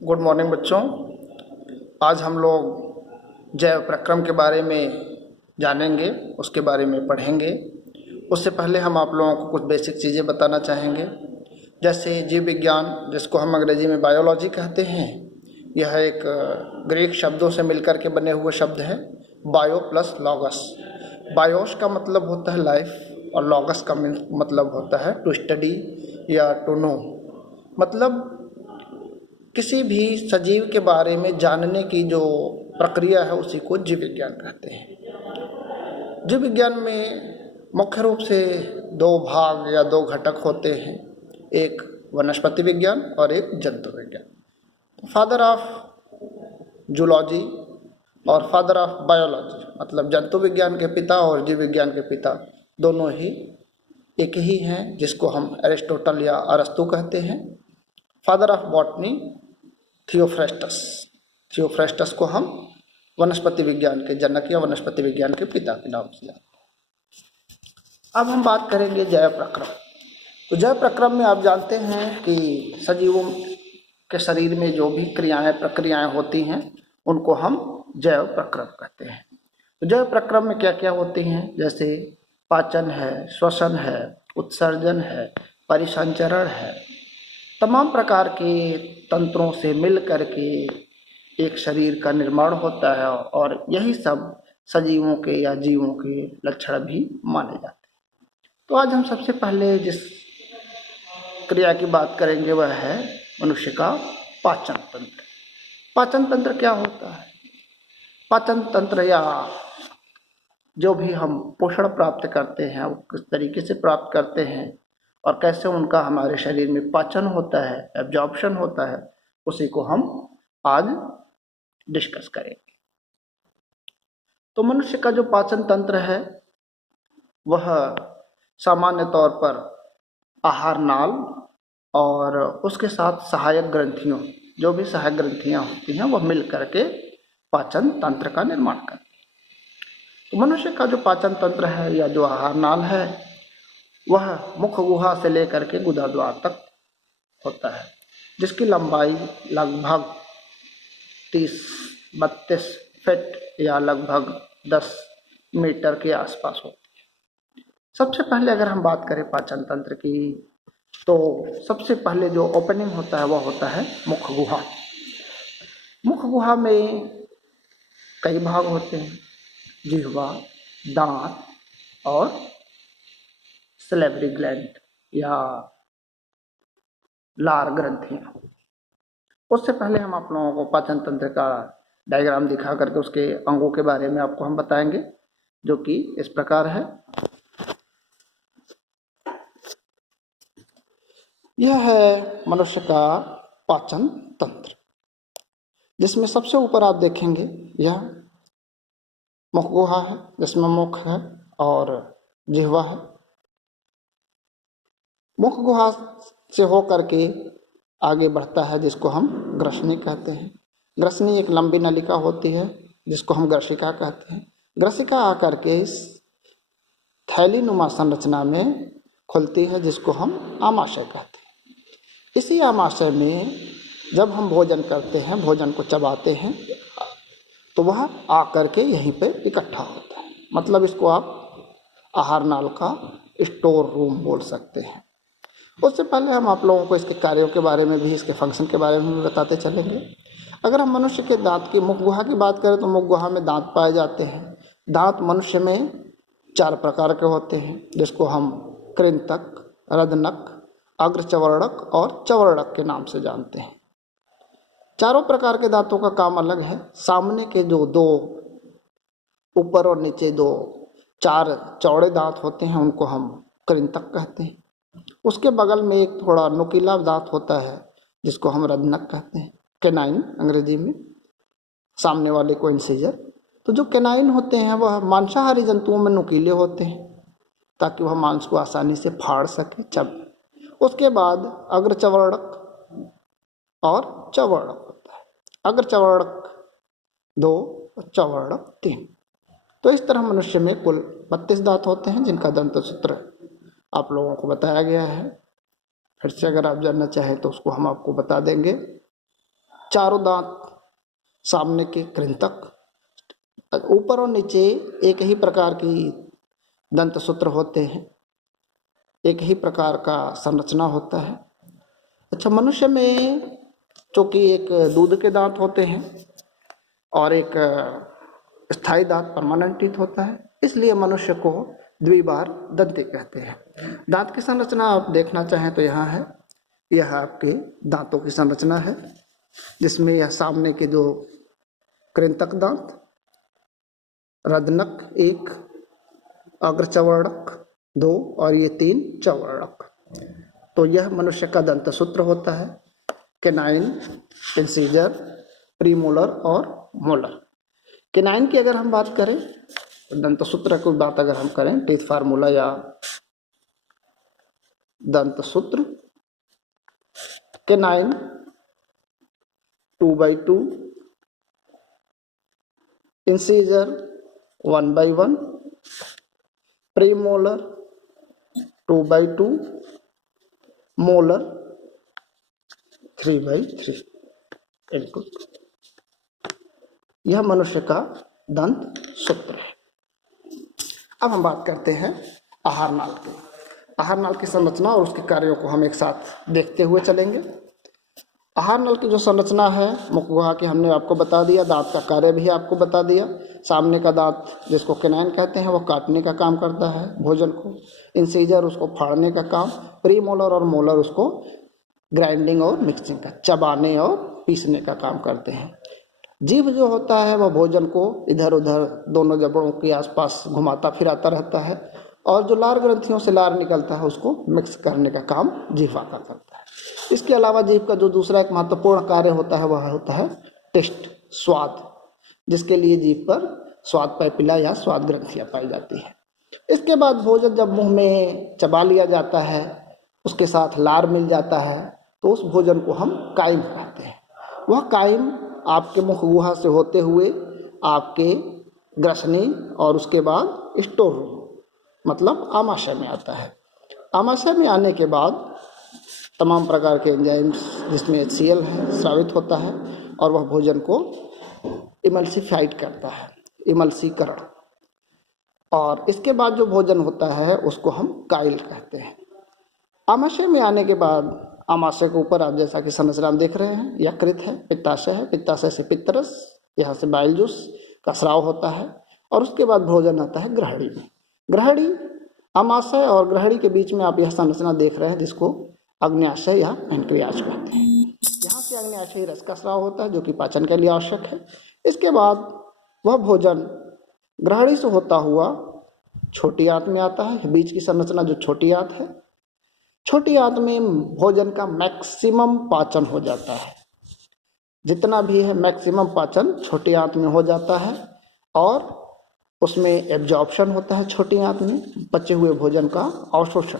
Good morning बच्चों। आज हम लोग जैव प्रक्रम के बारे में जानेंगे, उसके बारे में पढ़ेंगे। उससे पहले हम आप लोगों को कुछ बेसिक चीज़ें बताना चाहेंगे। जैसे जीव विज्ञान, जिसको हम अंग्रेजी में बायोलॉजी कहते हैं, यह एक ग्रीक शब्दों से मिलकर के बने हुए शब्द है। Bio plus logos. बायोस का मतलब होता है लाइफ और लॉगस का मतलब होता है टू स्टडी या टू नो। मतलब किसी भी सजीव के बारे में जानने की जो प्रक्रिया है उसी को जीव विज्ञान कहते हैं। जीव विज्ञान में मुख्य रूप से दो भाग या दो घटक होते हैं, एक वनस्पति विज्ञान और एक जंतु विज्ञान। फादर ऑफ जूलॉजी और फादर ऑफ बायोलॉजी, मतलब जंतु विज्ञान के पिता और जीव विज्ञान के पिता दोनों ही एक ही हैं, जिसको हम एरिस्टोटल या अरस्तु कहते हैं। Father of botany Theophrastus. Theophrastus को हम वनस्पति विज्ञान के जनक या वनस्पति विज्ञान के पिता के नाम से जानते हैं। अब हम बात करेंगे जैव प्रक्रम। तो जैव प्रक्रम में आप जानते हैं कि सजीवों के शरीर में जो भी प्रक्रियाएं होती हैं उनको हम जैव प्रक्रम कहते हैं। तो जैव प्रक्रम में क्या क्या होती हैं, जैसे पाचन है, श्वसन है, उत्सर्जन है, परिसंचरण है। तमाम प्रकार के तंत्रों से मिल करके एक शरीर का निर्माण होता है और यही सब सजीवों के या जीवों के लक्षण भी माने जाते हैं। तो आज हम सबसे पहले जिस क्रिया की बात करेंगे वह है मनुष्य का पाचन तंत्र। पाचन तंत्र क्या होता है? पाचन तंत्र या जो भी हम पोषण प्राप्त करते हैं वो किस तरीके से प्राप्त करते हैं और कैसे उनका हमारे शरीर में पाचन होता है, एब्जॉर्प्शन होता है, उसी को हम आज डिस्कस करेंगे। तो मनुष्य का जो पाचन तंत्र है वह सामान्य तौर पर आहार नाल और उसके साथ सहायक ग्रंथियों, जो भी सहायक ग्रंथियां होती हैं वह मिल करके पाचन तंत्र का निर्माण करती हैं। तो मनुष्य का जो पाचन तंत्र है या जो आहार नाल है वह मुख गुहा से लेकर के गुदाद्वार तक होता है, जिसकी लंबाई लगभग 30-32 फीट या लगभग 10 मीटर के आसपास होती है। सबसे पहले अगर हम बात करें पाचन तंत्र की, तो सबसे पहले जो ओपनिंग होता है वह होता है मुख गुहा। मुख गुहा में कई भाग होते हैं, जिह्वा, दांत और सलेवरी ग्लैंड या लार ग्रंथियां। उससे पहले हम आप लोगों को पाचन तंत्र का डायग्राम दिखा करके उसके अंगों के बारे में आपको हम बताएंगे, जो कि इस प्रकार है। यह है मनुष्य का पाचन तंत्र, जिसमें सबसे ऊपर आप देखेंगे यह मुख गुहा है, जिसमें मुख है और जिह्वा है। मुख गुहा से होकर के आगे बढ़ता है, जिसको हम ग्रसनी कहते हैं। ग्रसनी एक लंबी नलिका होती है जिसको हम ग्रसिका कहते हैं। ग्रसिका आकर के इस थैली नुमा संरचना में खुलती है, जिसको हम आमाशय कहते हैं। इसी आमाशय में जब हम भोजन करते हैं, भोजन को चबाते हैं, तो वह आकर के यहीं पे इकट्ठा होता है। मतलब इसको आप आहार नाल का स्टोर रूम बोल सकते हैं। उससे पहले हम आप लोगों को इसके कार्यों के बारे में भी, इसके फंक्शन के बारे में भी बताते चलेंगे। अगर हम मनुष्य के दांत की, मुख गुहा की बात करें तो मुख गुहा में दांत पाए जाते हैं। दांत मनुष्य में 4 प्रकार के होते हैं, जिसको हम कृंतक, रदनक, अग्रचवर्णक और चवर्णक के नाम से जानते हैं। चारों प्रकार के दांतों का काम अलग है। सामने के जो 2 ऊपर और नीचे 2 4 चौड़े दांत होते हैं उनको हम कृंतक कहते हैं। उसके बगल में एक थोड़ा नुकीला दांत होता है जिसको हम रदनक कहते हैं, कैनाइन अंग्रेजी में, सामने वाले को इंसिजर। तो जो कैनाइन होते हैं वह मांसाहारी जंतुओं में नुकीले होते हैं ताकि वह मांस को आसानी से फाड़ सके, चब। उसके बाद अग्रचवर्णक और चवर्णक होता है। अग्रचवर्णक 2 और चवर्णक 3। तो इस तरह मनुष्य में कुल 32 दांत होते हैं, जिनका दंतसूत्र आप लोगों को बताया गया है। फिर से अगर आप जानना चाहें तो उसको हम आपको बता देंगे। चारों दांत सामने के कृंतक, ऊपर और नीचे एक ही प्रकार की दंत सूत्र होते हैं, एक ही प्रकार का संरचना होता है। अच्छा, मनुष्य में चूँकि एक दूध के दांत होते हैं और एक स्थायी दांत परमानेंट टीथ होता है, इसलिए मनुष्य को द्विबार दंती कहते हैं। दांत की संरचना आप देखना चाहें तो यहाँ है, यह आपके दांतों की संरचना है, जिसमें यह सामने के जो कृंतक दांत, रदनक 1, अग्रचवर्णक 2 और ये 3 चवर्णक। तो यह मनुष्य का दंत सूत्र होता है, केनाइन, इंसीजर, प्रीमोलर और मोलर। केनाइन की अगर हम बात करें, दंत सूत्र की बात अगर हम करें, टीथ फार्मूला या दंत सूत्र, केनाइन 2/2, इंसीजर 1/1, प्रीमोलर 2/2, मोलर 3/3। बिल्कुल, यह मनुष्य का दंत सूत्र है। अब हम बात करते हैं आहार नाल की। आहार नाल की संरचना और उसके कार्यों को हम एक साथ देखते हुए चलेंगे। आहार नल की जो संरचना है, मुख गुहा की हमने आपको बता दिया, दांत का कार्य भी आपको बता दिया। सामने का दांत जिसको केनाइन कहते हैं वो काटने का काम करता है भोजन को, इंसीजर उसको फाड़ने का काम, प्रीमोलर और मोलर उसको ग्राइंडिंग और मिक्सिंग का, चबाने और पीसने का काम करते हैं। जीभ जो होता है वह भोजन को इधर उधर दोनों जबड़ों के आसपास घुमाता फिराता रहता है, और जो लार ग्रंथियों से लार निकलता है उसको मिक्स करने का काम जीवा का करता है। इसके अलावा जीभ का जो दूसरा एक महत्वपूर्ण कार्य होता है वह होता है टेस्ट, स्वाद, जिसके लिए जीभ पर स्वाद पैपिला या स्वाद ग्रंथियाँ पाई जाती है। इसके बाद भोजन जब मुंह में चबा लिया जाता है, उसके साथ लार मिल जाता है, तो उस भोजन को हम काइम कहते हैं। वह काइम आपके मुख गुहा से होते हुए आपके ग्रसनी और उसके बाद स्टोर रूम मतलब आमाशय में आता है। आमाशय में आने के बाद तमाम प्रकार के एंजाइम्स जिसमें HCl है स्रावित होता है, और वह भोजन को इमल्सिफाइड करता है, इमल्सीकरण। और इसके बाद जो भोजन होता है उसको हम काइल कहते हैं। आमाशय में आने के बाद आमाशय के ऊपर आप जैसा कि संरचना देख रहे हैं, यकृत है, पित्ताशय है, पित्ताशय से पित्तरस, यहाँ से बाइल जूस का स्राव होता है, और उसके बाद भोजन आता है ग्रहणी में। ग्रहणी, आमाशय और ग्रहणी के बीच में आप यह संरचना देख रहे हैं जिसको अग्न्याशय या पैंक्रियाज कहते हैं। यहाँ से अग्न्याशयी रस का स्राव होता है जो कि पाचन के लिए आवश्यक है। इसके बाद वह भोजन ग्रहणी से होता हुआ छोटी आंत में आता है। बीच की संरचना जो छोटी आंत है, छोटी आंत में भोजन का मैक्सिमम पाचन हो जाता है। जितना भी है मैक्सिमम पाचन छोटी आंत में हो जाता है, और उसमें एब्जॉर्प्शन होता है छोटी आंत में, बचे हुए भोजन का अवशोषण।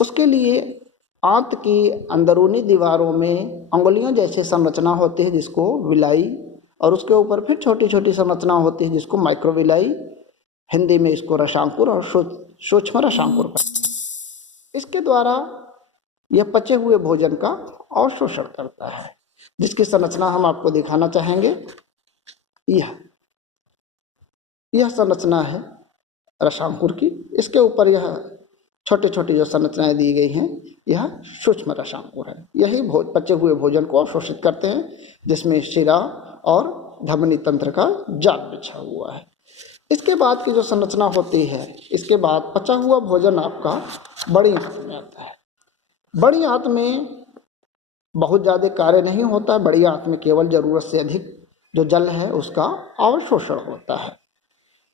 उसके लिए आंत की अंदरूनी दीवारों में अंगुलियों जैसे संरचना होती है जिसको विलाई, और उसके ऊपर फिर छोटी छोटी संरचना होती है जिसको माइक्रोविलाई, हिंदी में इसको रसांकुर और सूक्ष्म रसांकुर कहते हैं। इसके द्वारा यह पचे हुए भोजन का अवशोषण करता है, जिसकी संरचना हम आपको दिखाना चाहेंगे। यह संरचना है रसांकुर की। इसके ऊपर यह छोटे छोटे जो संरचनाएं दी गई हैं यह सूक्ष्म रसांकुर है। यही पचे हुए भोजन को अवशोषित करते हैं, जिसमें शिरा और धमनी तंत्र का जाल बिछा हुआ है। इसके बाद की जो संरचना होती है, इसके बाद पचा हुआ भोजन आपका बड़ी आंत में आता है। बड़ी आंत में बहुत ज़्यादा कार्य नहीं होता है। बड़ी आंत में केवल ज़रूरत से अधिक जो जल है उसका अवशोषण होता है।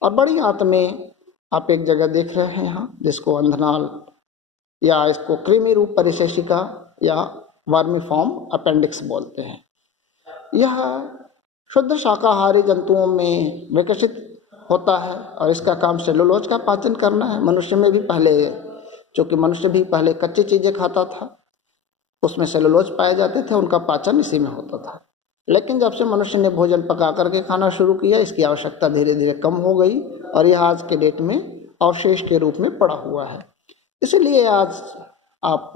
और बड़ी आंत में आप एक जगह देख रहे हैं यहाँ, जिसको अंधनाल या इसको कृमि रूप परिशेषिका या वर्मीफॉर्म अपेंडिक्स बोलते हैं। यह शुद्ध शाकाहारी जंतुओं में विकसित होता है और इसका काम सेलुलोज का पाचन करना है। मनुष्य में भी पहले, चूँकि मनुष्य भी पहले कच्ची चीज़ें खाता था, उसमें सेलुलोज पाए जाते थे, उनका पाचन इसी में होता था। लेकिन जब से मनुष्य ने भोजन पका करके खाना शुरू किया, इसकी आवश्यकता धीरे धीरे कम हो गई और यह आज के डेट में अवशेष के रूप में पड़ा हुआ है। इसलिए आज आप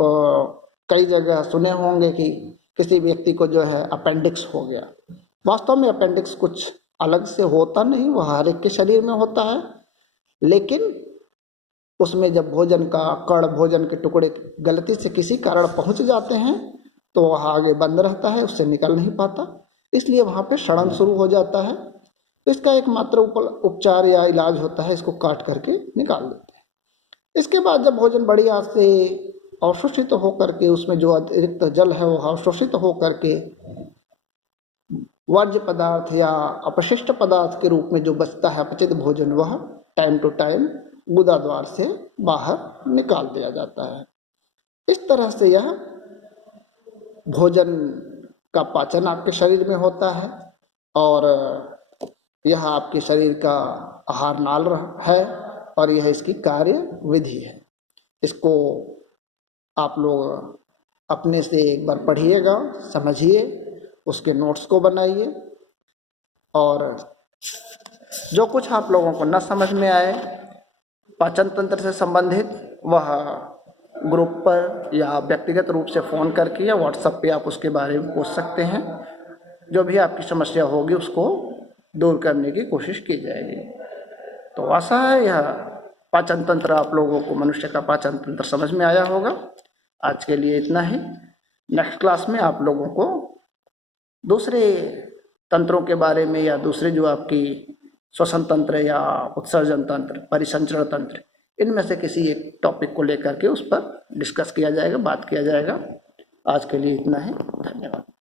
कई जगह सुने होंगे कि किसी व्यक्ति को जो है अपेंडिक्स हो गया, वास्तव में अपेंडिक्स कुछ अलग से होता नहीं, वह हर एक के शरीर में होता है, लेकिन उसमें जब भोजन का कण, भोजन के टुकड़े गलती से किसी कारण पहुंच जाते हैं तो वह आगे बंद रहता है, उससे निकल नहीं पाता, इसलिए वहाँ पे सड़न शुरू हो जाता है। तो इसका एकमात्र उपचार या इलाज होता है, इसको काट करके निकाल देते हैं। इसके बाद जब भोजन बढ़िया से अवशोषित होकर के, उसमें जो अतिरिक्त जल है वो अवशोषित होकर के वर्ज्य पदार्थ या अपशिष्ट पदार्थ के रूप में जो बचता है अपचित भोजन, वह टाइम टू टाइम गुदा द्वार से बाहर निकाल दिया जाता है। इस तरह से यह भोजन का पाचन आपके शरीर में होता है और यह आपके शरीर का आहार नाल है और यह इसकी कार्य विधि है। इसको आप लोग अपने से एक बार पढ़िएगा, समझिए, उसके नोट्स को बनाइए और जो कुछ आप लोगों को न समझ में आए पाचन तंत्र से संबंधित, वह ग्रुप पर या व्यक्तिगत रूप से फ़ोन करके या व्हाट्सएप पे आप उसके बारे में पूछ सकते हैं। जो भी आपकी समस्या होगी उसको दूर करने की कोशिश की जाएगी। तो आशा है यह पाचन तंत्र आप लोगों को, मनुष्य का पाचन तंत्र समझ में आया होगा। आज के लिए इतना ही। नेक्स्ट क्लास में आप लोगों को दूसरे तंत्रों के बारे में या दूसरे जो आपकी श्वसन तंत्र या उत्सर्जन तंत्र, परिसंचरण तंत्र, इनमें से किसी एक टॉपिक को लेकर के उस पर डिस्कस किया जाएगा, बात किया जाएगा। आज के लिए इतना ही। धन्यवाद।